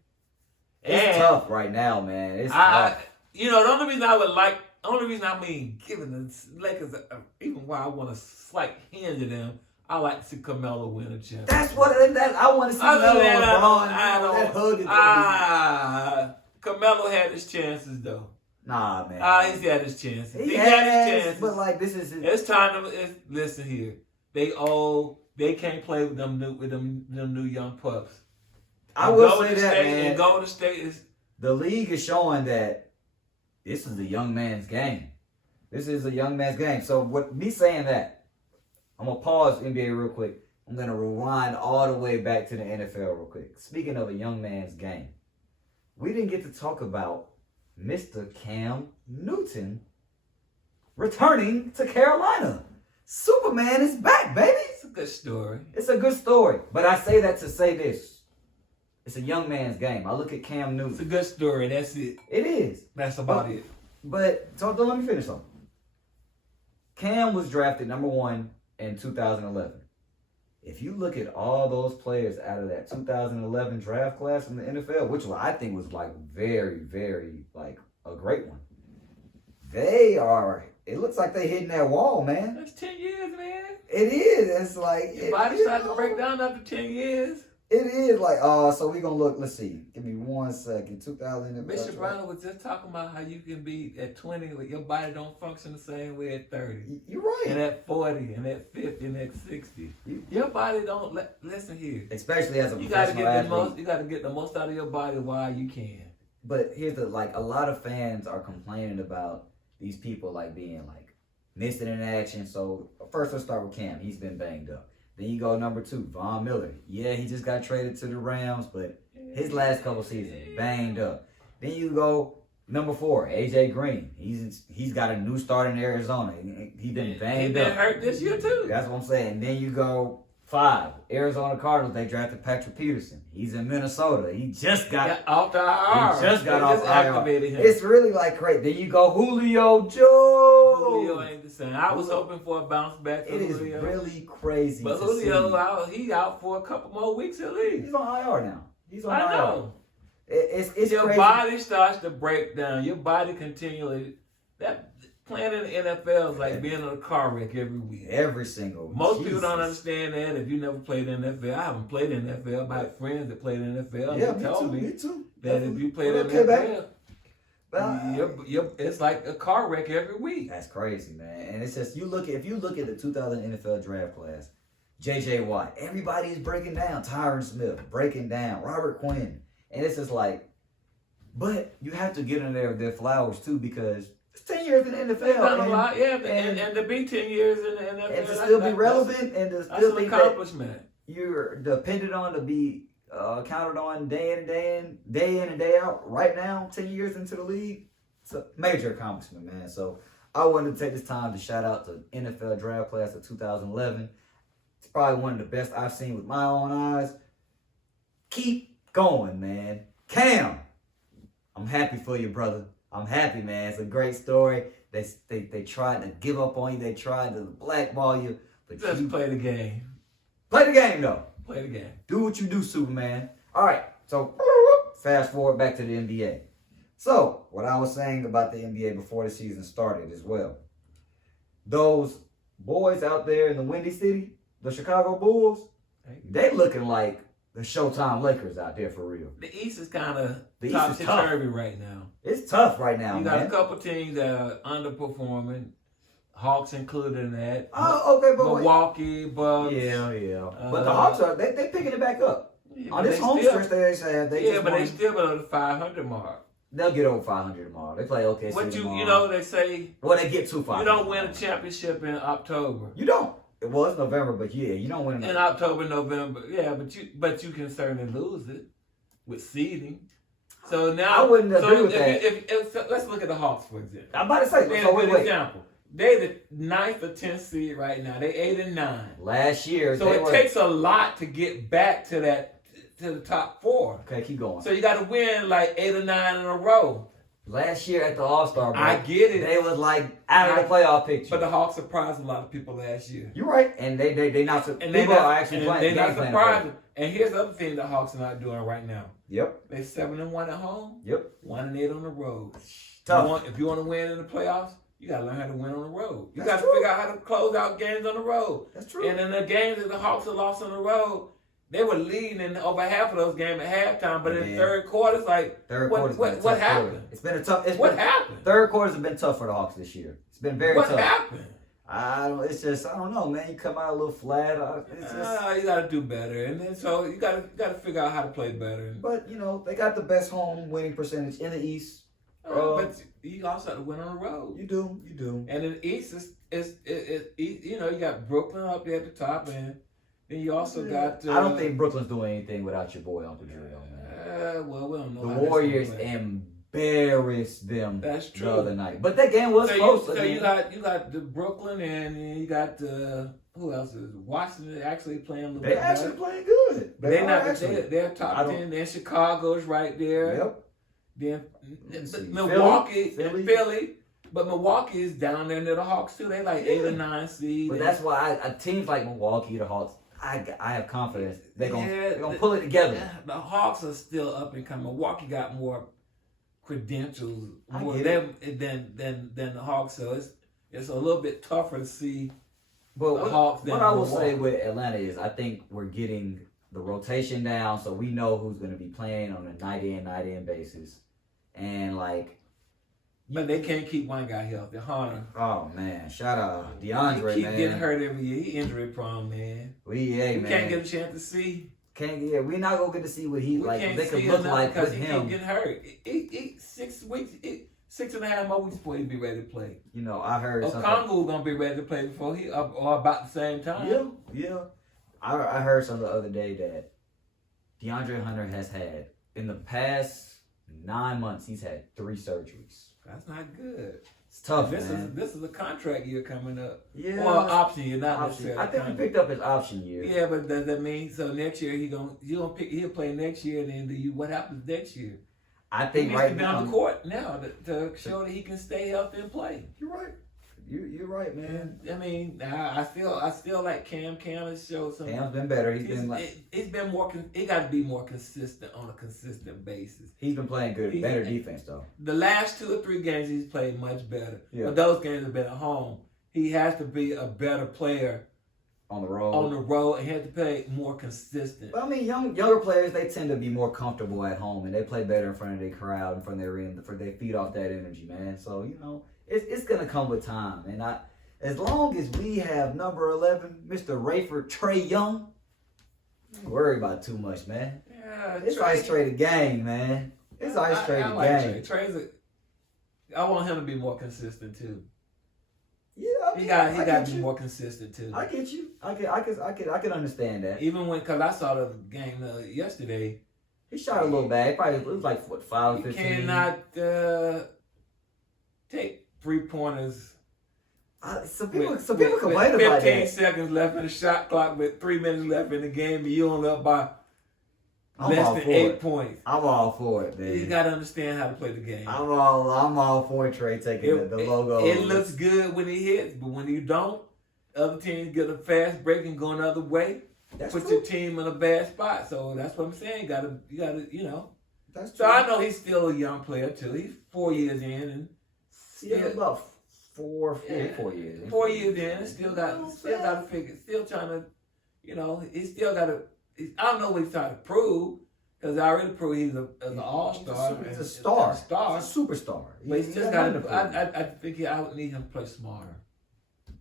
It's And tough right now, man. It's tough. the only reason I would like, giving the Lakers, even while I want to slight hinge at them, I like to see Carmelo win a championship. That's what I want to see. Other Melo than and that, LeBron, I that hug is don't. Carmelo had his chances though. nah, man. He's had his chances. He had his has, chances. but like this is It's time to listen here. They can't play with them new young pups. I will Golden say that, State, man. And Golden State is The league is showing that this is a young man's game. This is a young man's game. So with me saying that, I'm gonna pause NBA real quick. I'm gonna rewind all the way back to the NFL real quick. Speaking of a young man's game, we didn't get to talk about Mr. Cam Newton returning to Carolina. Superman is back, baby. it's a good story. It's a good story. But I say that to say this. It's a young man's game. I look at Cam It's a Newton. good story. That's it. It is. That's about it. But so don't let me finish something. Cam was drafted number 1 in 2011. If you look at all those players out of that 2011 draft class in the NFL, which I think was like very, very like a great one, it looks like they hitting that wall, man. That's 10 years, man. It is. It's like Your body starts to break down after 10 years. It is like, so we're gonna look. Let's see. Give me 1 second. 2000. Bishop Brown was just talking about how you can be at 20, but your body don't function the same way at 30. You're right. And at 40, and at 50, and at 60. Your body don't listen here. Especially as a You gotta professional get athlete. you gotta get the most out of your body while you can. But here's the a lot of fans are complaining about these people like being like missing in action. So first let's start with Cam. He's been banged up. Then you go number 2, Von Miller. Yeah, he just got traded to the Rams, but his last couple seasons banged up. Then you go number 4, AJ Green. He's got a new start in Arizona. He's been banged He up. been hurt this year too. That's what I'm saying. Then you go 5. Arizona Cardinals, they drafted Patrick Peterson. He's in Minnesota. He just got off the IR. He just got off activated IR. him. It's really like crazy. Then you go Julio Jones. Julio ain't the same. I was hoping for a bounce back for Julio. It is really crazy. But Julio, he out for a couple more weeks at least. He's on IR now. He's on I IR. know. It's your crazy. body starts to break down. Your body continually. That playing in the NFL is like being in a car wreck every week. Every single. Most people don't understand that. If you never played in the NFL, I haven't played in the NFL. I have friends that played in the NFL. Yeah, They told me too. that if you played in the NFL, it's like a car wreck every week. That's crazy, man. And it's just if you look at the 2000 NFL draft class, J.J. Watt, everybody is breaking down. Tyron Smith breaking down. Robert Quinn, and it's just like, but you have to get in there with their flowers too because it's 10 years in the NFL. They've done a lot, yeah, and to be 10 years in the NFL, and to still be relevant, and to that's still an be accomplishment. You're depended on to be counted on day in and day out. Right now, 10 years into the league, it's a major accomplishment, man. So I wanted to take this time to shout out to NFL draft class of 2011. It's probably one of the best I've seen with my own eyes. Keep going, man. Cam, I'm happy for you, brother. I'm happy, man. It's a great story. They tried to give up on you. They tried to blackball you. But Just you play the game. play the game, though. Play the game. Do what you do, Superman. All right, so fast forward back to the NBA. So, what I was saying about the NBA before the season started as well. Those boys out there in the Windy City, the Chicago Bulls, they looking like the Showtime Lakers out there for real. The East is kind of The East is tough. topsy-turvy right now. It's tough right now, You got man. a couple teams that are underperforming. Hawks included in that. Oh, okay, but wait. Milwaukee, Bucks. Yeah. But the Hawks are they picking it back up. Yeah, On but this they home still- stretch they have, they just but they won. still below the 500 mark. They'll get over 500 tomorrow. They play OKC But tomorrow. they say Well, they get to 500. you don't win a championship in October. You don't. Well, it's November, but yeah, you don't win. In October, November, yeah, but you can certainly lose it with seeding. So now I wouldn't agree with that. So let's look at the Hawks for example. I'm about to say. For So wait. example, they the 9th or 10th seed right now. They 8-9. Last year, So they it were, takes a lot to get back to the top 4. Okay, keep going. So you got to win like 8 or 9 in a row. Last year at the All-Star break, I get it. They was like out of the playoff picture. But the Hawks surprised a lot of people last year. You're right, and they not. And People are actually playing. They're not playing surprising. And here's the other thing the Hawks are not doing right now. Yep. They're 7-1 at home. Yep. 1-8 on the road. Tough. If you want to win in the playoffs, you got to learn how to win on the road. You That's got to figure out how to close out games on the road. That's true. And in the games that the Hawks have lost on the road, they were leading in over half of those games at halftime. But in the third quarter, it's like, what happened? It's been a tough. Happened? Third quarters have been tough for the Hawks this year. It's been very tough. What happened? I don't know, man. You come out a little flat. It's just, You got to do better, and then so you got to figure out how to play better. but they got the best home winning percentage in the East. But you also have to win on the road. You do. And in the East is you got Brooklyn up there at the top, and then you also got. I don't think Brooklyn's doing anything without your boy Uncle Drew, man. Well, we don't know. The how that's Warriors gonna play. embarrassed them That's true. the other night, but that game was close. So you got the Brooklyn, and you got who else is Washington actually playing a little They bit actually better. playing good. But they're top 10. Then Chicago's right there. Yep. Then Milwaukee Philly. and Philly. But Milwaukee is down there near the Hawks too. They like 8 or 9 seed. But that's why teams like Milwaukee, the Hawks, I have confidence they're gonna pull it together. The Hawks are still up and coming. Milwaukee got more credentials more than than the Hawks, so it's a little bit tougher to see. But the Hawks what I will say with Atlanta is I think we're getting the rotation down, so we know who's going to be playing on a night in basis, and but they can't keep one guy healthy. Hunter. Oh man, shout out Deandre, he keep man. getting hurt every year. He injury prone, man. We can't get a chance to see. We're not gonna get to see what he We can't they could see look enough like because with he him. keep getting hurt. 6 weeks, 6.5 more weeks before he be ready to play. I heard something. Congo gonna be ready to play before he or about the same time. Yeah. I heard something the other day that Deandre Hunter has had in the past 9 months. He's had 3 surgeries. That's not good. It's tough, This man. This is a contract year coming up. Yeah. Or an option year, not Option. necessarily. I think he contract. picked up his option year. Yeah, but does that mean so next year he'll play next year, and then what happens next year? I He think needs right to be now on the court now to show that he can stay healthy and play. You're right. You're right, man. I mean, I still like Cam. Cam has showed some. Cam's been better. He's been more. He got to be more consistent on a consistent basis. He's been playing good, better defense though. The last 2 or 3 games he's played much better. Yeah. But those games have been at home. He has to be a better player On the road. and he has to play more consistent. But I mean, younger players, they tend to be more comfortable at home and they play better in front of their crowd, in front of their end, for they feed off that energy, man. So it's gonna come with time, and as long as we have number 11, Mr. Rayford Trey Young, don't worry about too much, man. Yeah, It's ice trade a game, man. It's ice trade a game. Trey's I want him to be more consistent too. Yeah, I mean, He got to be you. more consistent too. I get you. I can understand that. Even because I saw the game yesterday, He shot a little bad. It was like 5 you 15. cannot take 3-pointers. Some people complain with about 15 that. seconds left in the shot clock, with 3 minutes left in the game, and you only up by I'm less all than for 8 it. points. I'm all for it, man. You got to understand how to play the game. I'm all for Trey taking the logo. It looks good when he hits, but when you don't, other teams get a fast break and go another way. That's put true. your team in a bad spot. So that's what I'm saying. You gotta, That's So true. I know he's still a young player too. He's 4 years in, and Yeah, about 4 years. 4 years in, and still got to figure. Still trying to, he still got to. I don't know what he's trying to prove, because I already proved he's an all-star. He's a star. He's a Superstar. But he's just got to. I think I would need him to play smarter.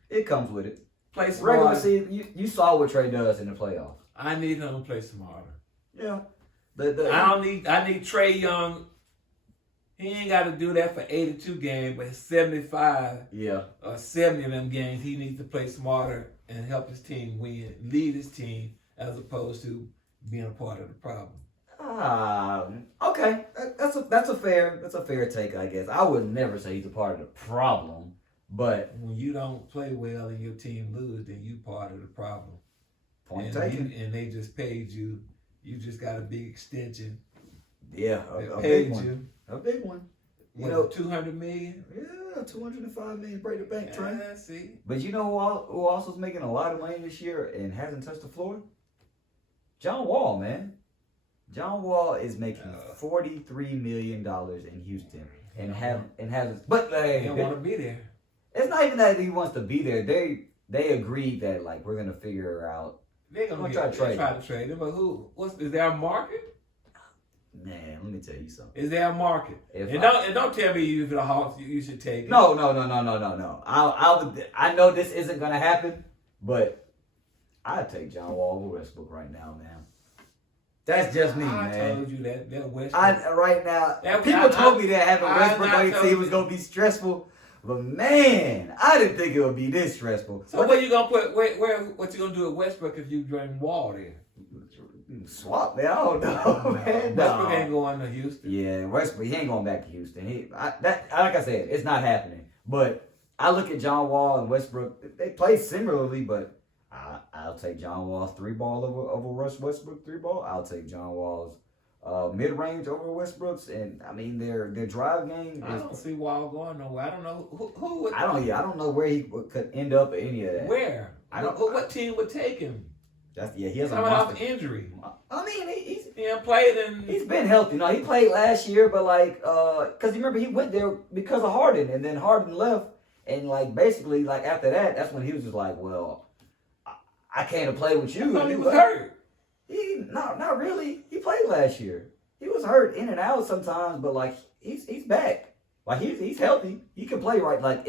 It comes with it. Play smarter. Regular season, you saw what Trey does in the playoffs. I need him to play smarter. Yeah. I need Trey Young. He ain't got to do that for 82 games, but 75 or 70 of them games, he needs to play smarter and help his team win, lead his team, as opposed to being a part of the problem. Okay. That's a fair take, I guess. I would never say he's a part of the problem, but When you don't play well and your team lose, then you part of the problem. point and taken. And they just paid you. You just got a big extension. Yeah, They a paid big one. you. A big one. You know, $200 million. Yeah, $205 million break the bank, Trey. Yeah, see. But you know who also is making a lot of money this year and hasn't touched the floor? John Wall, man. John Wall is making $43 million in Houston and hasn't. But They don't want to be there. it's not even that he wants to be there. They agreed that we're gonna figure out. They're gonna try to trade him. But is there a market? Man, let me tell you something. Is there a market? And don't tell me you the Hawks you should take it. No. I know this isn't gonna happen, but I'd take John Wall over Westbrook right now, man. That's just me, man. I told you that Westbrook. Right now, people told me that having Westbrook on your team was gonna be stressful, but man, I didn't think it would be this stressful. So where you gonna put what you gonna do with Westbrook if you bring Wall there? Swap, man. I don't know, man. Westbrook ain't going to Houston. Yeah, Westbrook, he ain't going back to Houston. Like I said, it's not happening. But I look at John Wall and Westbrook. They play similarly, but I'll take John Wall's 3-ball over Russ Westbrook 3-ball. I'll take John Wall's mid-range over Westbrook's, and I mean their drive game. I don't see Wall going nowhere. I don't know who would. I don't know where he could end up at any of that. Where? What team would take him? He has a coming off monster injury. I mean, He played and he's been healthy. No, he played last year, but because you remember he went there because of Harden, and then Harden left, and basically after that, that's when he was just like, well, I can't play with you. He was hurt. Not really. He played last year. He was hurt in and out sometimes, but he's back. He's healthy. He can play right.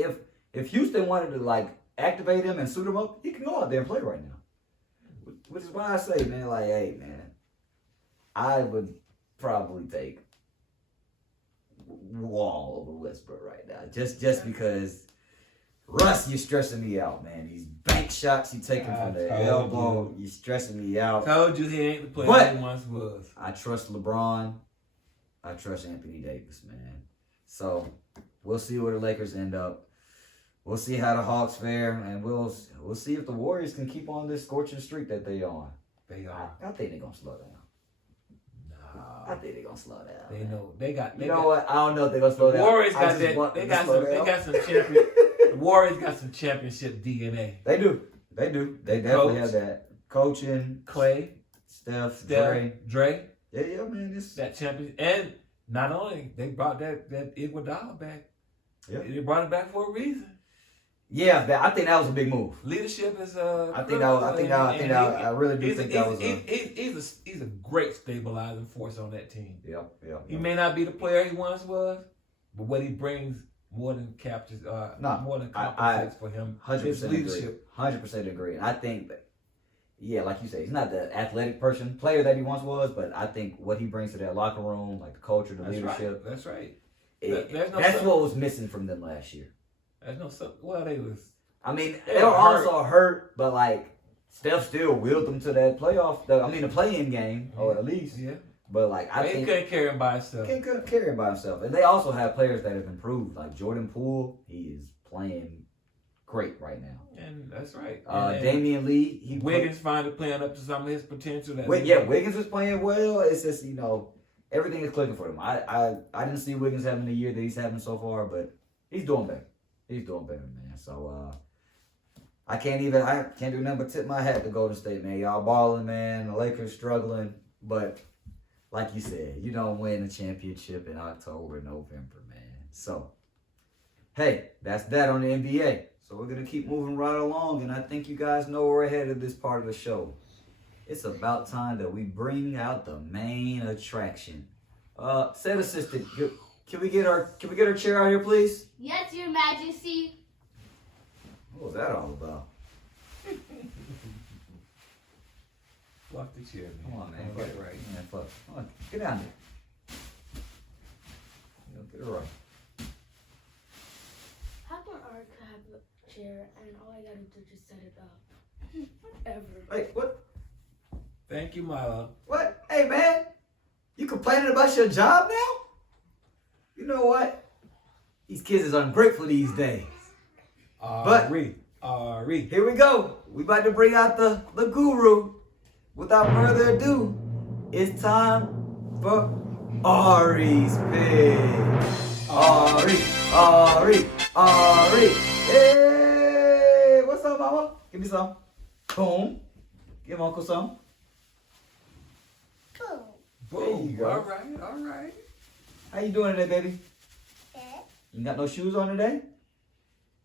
If Houston wanted to activate him and suit him up, he can go out there and play right now. Which is why I say, man, hey, man, I would probably take Wall over Westbrook right now. Just because Russ, you're stressing me out, man. These bank shots you taking from the elbow, you're stressing me out. Told you he ain't the player he once was. I trust LeBron. I trust Anthony Davis, man. So we'll see where the Lakers end up. We'll see how the Hawks fare, and we'll see if the Warriors can keep on this scorching streak that they on. They are. I think they're gonna slow down. No. I think they're gonna slow down. They know they got. You know what? I don't know if they're gonna slow down. Warriors I got just that. want They them got to slow some. They down. got some champion. The Warriors got some championship DNA. They do. They definitely have that. Coaching, Clay, Steph, Dre. Yeah, man. This That champion, and not only they brought that Iguodala back. Yeah. They brought it back for a reason. Yeah, I think that was a big move. Leadership is I really do think that was he's a great stabilizing force on that team. Yeah. He may not be the player he once was, but what he brings more than captures, more than compensates for him. 100% leadership. 100% agree. And I think that, yeah, like you say, he's not the athletic player that he once was, but I think what he brings to that locker room, like the culture, the leadership. That's right. That's what was missing from them last year. There's no. Well, they was. I mean, they were also hurt, but like Steph still willed them to that the play-in game, or at least. Yeah. But like I think he couldn't carry him by himself. Couldn't carry him by himself, and they also have players that have improved, like Jordan Poole. He is playing great right now. And that's right. Damian Lee. Wiggins finally playing up to some of his potential. Wiggins is playing well. It's just everything is clicking for him. I didn't see Wiggins having the year that he's having so far, but he's doing better. He's doing better, man. So I can't do nothing but tip my hat to Golden State, man. Y'all balling, man. The Lakers struggling, but like you said, you don't win a championship in October, November, man. So hey, that's that on the NBA. So we're gonna keep moving right along, and I think you guys know we're ahead of this part of the show. It's about time that we bring out the main attraction. Set assistant, can we get our chair out here, please? Yes, Your Majesty. What was that all about? Fluff the chair, man. Come on, man. Get it right. Man, fuck. Come on, get down there. Get it right. How come Art could have a chair and all I gotta do is just set it up? Whatever. Hey, what? Thank you, Milo. What? Hey, man. You complaining about your job now? You know what? These kids is ungrateful these days. Ari. Here we go. We about to bring out the guru. Without further ado, it's time for Ari's pick. Ari. Hey, what's up, mama? Give me some. Boom. Give Uncle some. Boom. There you go. All right. How you doing today, baby? Good. You got no shoes on today?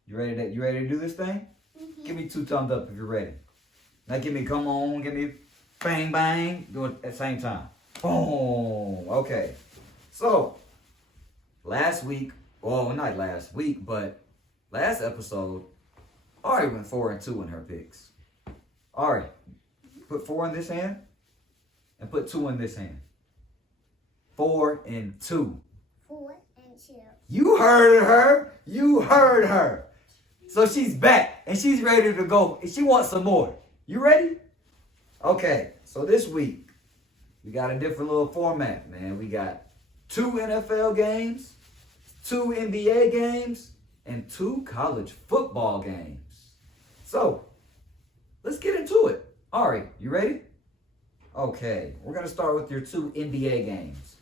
You ready to do this thing? Mm-hmm. Give me 2 thumbs up if you're ready. Now give me come on, give me bang bang. Do it at the same time. Boom. Okay. So last week, well not last week, but last episode, Ari went 4-2 in her picks. Ari, put 4 in this hand and put 2 in this hand. 4 and 2. 4 and 2. You heard her. So she's back and she's ready to go. And she wants some more. You ready? Okay, so this week we got a different little format, man. We got 2 NFL games, 2 NBA games, and 2 college football games. So let's get into it. Ari, you ready? Okay, we're going to start with your 2 NBA games.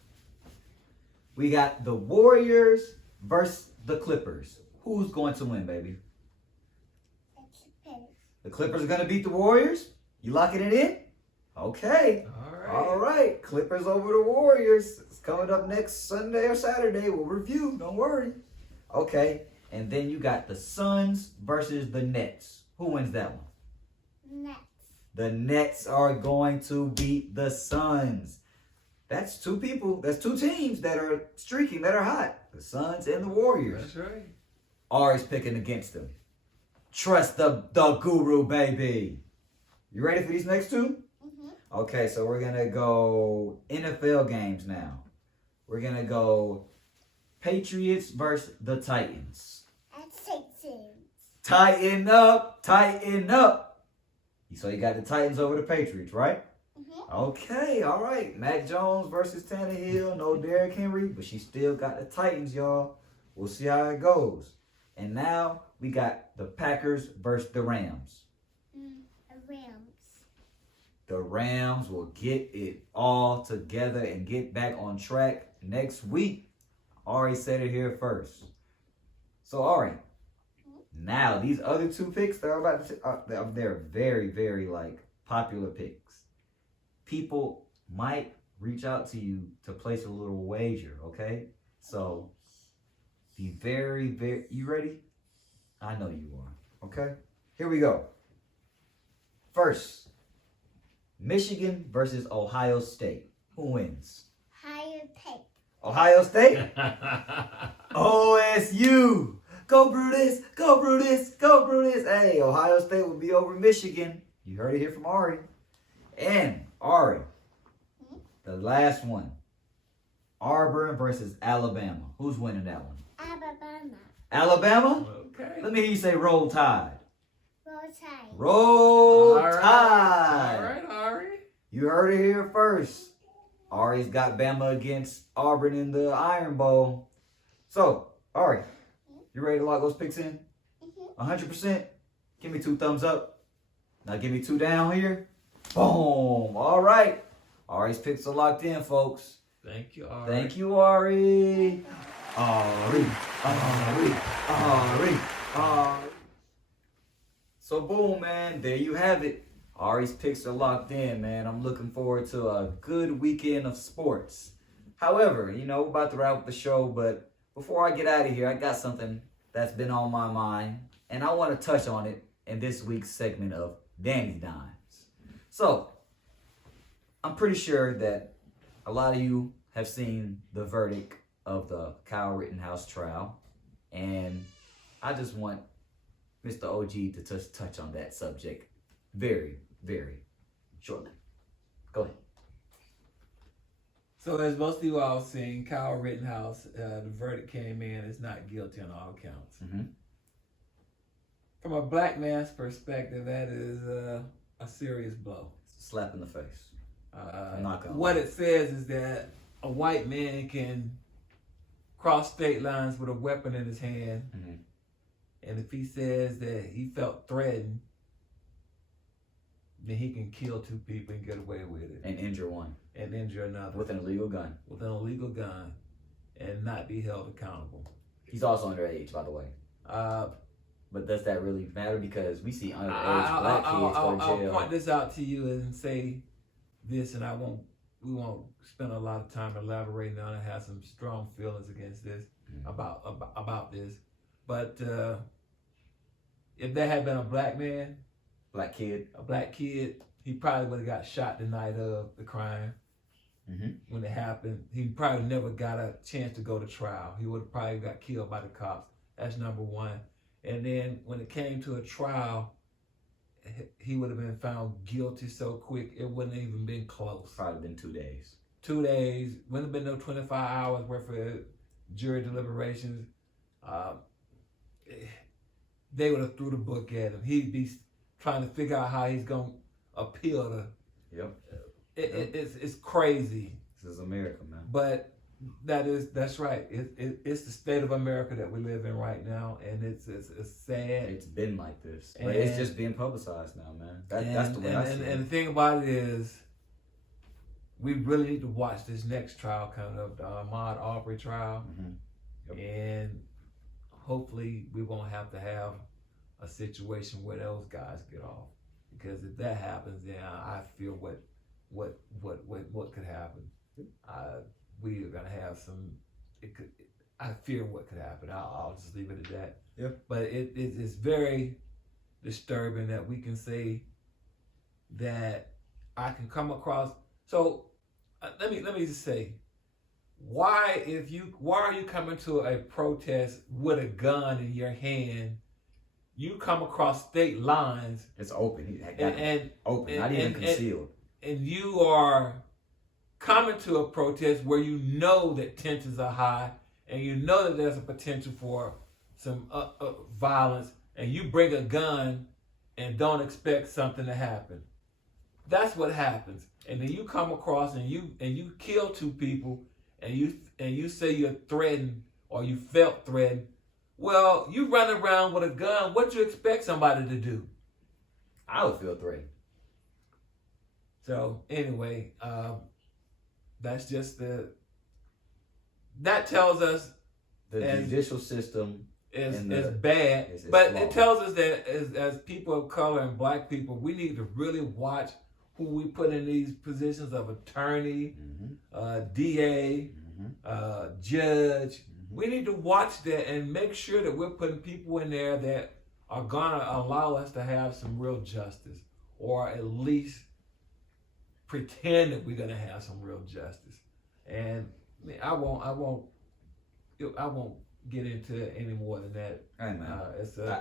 We got the Warriors versus the Clippers. Who's going to win, baby? The Clippers are going to beat the Warriors? You locking it in? Okay. All right. Clippers over the Warriors. It's coming up next Sunday or Saturday. We'll review. Don't worry. Okay. And then you got the Suns versus the Nets. Who wins that one? Nets. The Nets are going to beat the Suns. That's 2 people. That's 2 teams that are streaking, that are hot. The Suns and the Warriors. That's right. Ari's picking against them. Trust the guru, baby. You ready for these next 2? Mm-hmm. Okay, so we're going to go NFL games now. We're going to go Patriots versus the Titans. And Titans. Tighten up. So you got the Titans over the Patriots, right? Mm-hmm. Okay, all right. Mac Jones versus Tannehill. No Derrick Henry, but she still got the Titans, y'all. We'll see how it goes. And now we got the Packers versus the Rams. Rams. The Rams will get it all together and get back on track next week. Ari said it here first. So, Ari, now these other two picks that I'm about to say, they're very, very popular picks. People might reach out to you to place a little wager, okay? So, be very, very, you ready? I know you are, okay? Here we go. First, Michigan versus Ohio State. Who wins? Ohio State? OSU! Go Brutus! Go Brutus! Go Brutus! Hey, Ohio State will be over Michigan. You heard it here from Ari. And Ari, the last one. Auburn versus Alabama. Who's winning that one? Alabama? Okay. Let me hear you say Roll Tide. Tide. Roll All right. Tide. All right, Ari. You heard it here first. Ari's got Bama against Auburn in the Iron Bowl. So, Ari, you ready to lock those picks in? 100%? Give me 2 thumbs up. Now give me 2 down here. Boom. All right. Ari's picks are locked in, folks. Thank you, Ari. Thank you, Ari. Ari. So, boom, man. There you have it. Ari's picks are locked in, man. I'm looking forward to a good weekend of sports. However, we're about to wrap up the show, but before I get out of here, I got something that's been on my mind, and I want to touch on it in this week's segment of Danny Dimes. So, I'm pretty sure that a lot of you have seen the verdict of the Kyle Rittenhouse trial, and I just want Mr. OG to just touch on that subject very, very shortly. Go ahead. So as most of you all seen, Kyle Rittenhouse, the verdict came in as not guilty on all counts. Mm-hmm. From a black man's perspective, that is a serious blow. Slap in the face. I'm not gonna What lie. it says is that a white man can cross state lines with a weapon in his hand, and if he says that he felt threatened, then he can kill 2 people and get away with it. And injure one. And injure another. With an illegal gun. With an illegal gun and not be held accountable. He's also underage, by the way. But does that really matter? Because we see underage black kids go to jail. I'll point this out to you and say this, and we won't spend a lot of time elaborating on it. I have some strong feelings against this, about this. But if there had been a black man, a black kid, he probably would have got shot the night of the crime. When it happened, he probably never got a chance to go to trial. He would have probably got killed by the cops. That's number one. And then when it came to a trial, he would have been found guilty so quick, it wouldn't have even been close. Probably been 2 days. 2 days, wouldn't have been no 25 hours worth of jury deliberations. They would have threw the book at him. He'd be trying to figure out how he's going to appeal to. Yep. It's crazy. This is America, man. But that's right. It's the state of America that we live in right now, and it's sad. It's been like this, but it's just being publicized now, man. That's the way I see it. And the thing about it is, we really need to watch this next trial coming up, the Ahmaud Arbery trial, and hopefully we won't have to have a situation where those guys get off, because if that happens, then I feel what could happen. We are gonna have some. I fear what could happen. I'll just leave it at that. Yeah. But it's very disturbing that we can say that I can come across. So let me just say, why are you coming to a protest with a gun in your hand? You come across state lines. It's open. And open, not even concealed. And you are coming to a protest where you know that tensions are high and you know that there's a potential for some violence, and you bring a gun and don't expect something to happen. That's what happens. And then you come across and you kill 2 people, and you say you're threatened or you felt threatened. Well, you run around with a gun. What you expect somebody to do? I would feel threatened. So anyway, that's just that tells us The judicial system is and bad, is but flawed. it tells us that as people of color and black people, we need to really watch who we put in these positions of attorney, DA, judge. We need to watch that and make sure that we're putting people in there that are gonna allow us to have some real justice, or at least pretend that we're gonna have some real justice. And I won't get into it any more than that. Hey, man.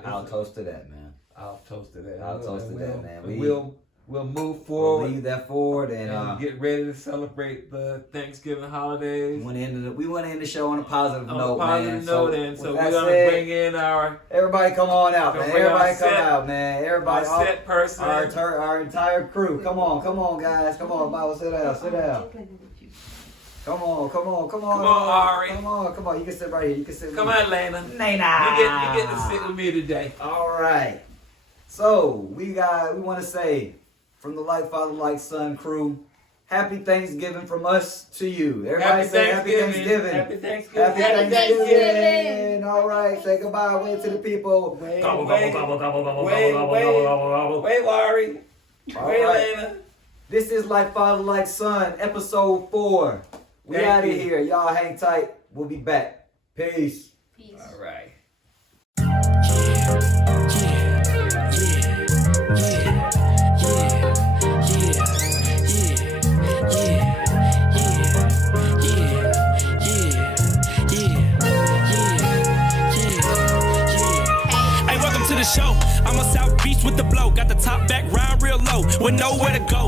I'll toast to that, man. I'll toast to that. I'll toast to that, man. We'll move forward. Leave that forward and get ready to celebrate the Thanksgiving holidays. We want to end the show on a positive note, man. So we're that gonna said, bring in our everybody. Come on out, man. Everybody come set- out, man. Everybody, our set person. our entire crew. Come on, guys. Come on, Bible. Sit down. Come on, Ari. Come on. You can sit right here. You can sit. Come on, Lena. Nana. You get to sit with me today. All right. So we want to say from the Like Father Like Son crew, happy Thanksgiving from us to you. Everybody say happy Thanksgiving. Happy Thanksgiving. Happy Thanksgiving. All right, say goodbye. Wave to the people. Wait, Gobble, gobble, gobble, gobble, gobble, wait, gobble, wait, gobble, gobble, gobble. wait, Ari. All Wait, right. Lena. This is Like Father Like Son, episode 4. We Thank out of you. here. Y'all hang tight. We'll be back. Peace. All right. Hey, welcome to the show. I'm on South Beach with the blow. Got the top back round real low with nowhere to go.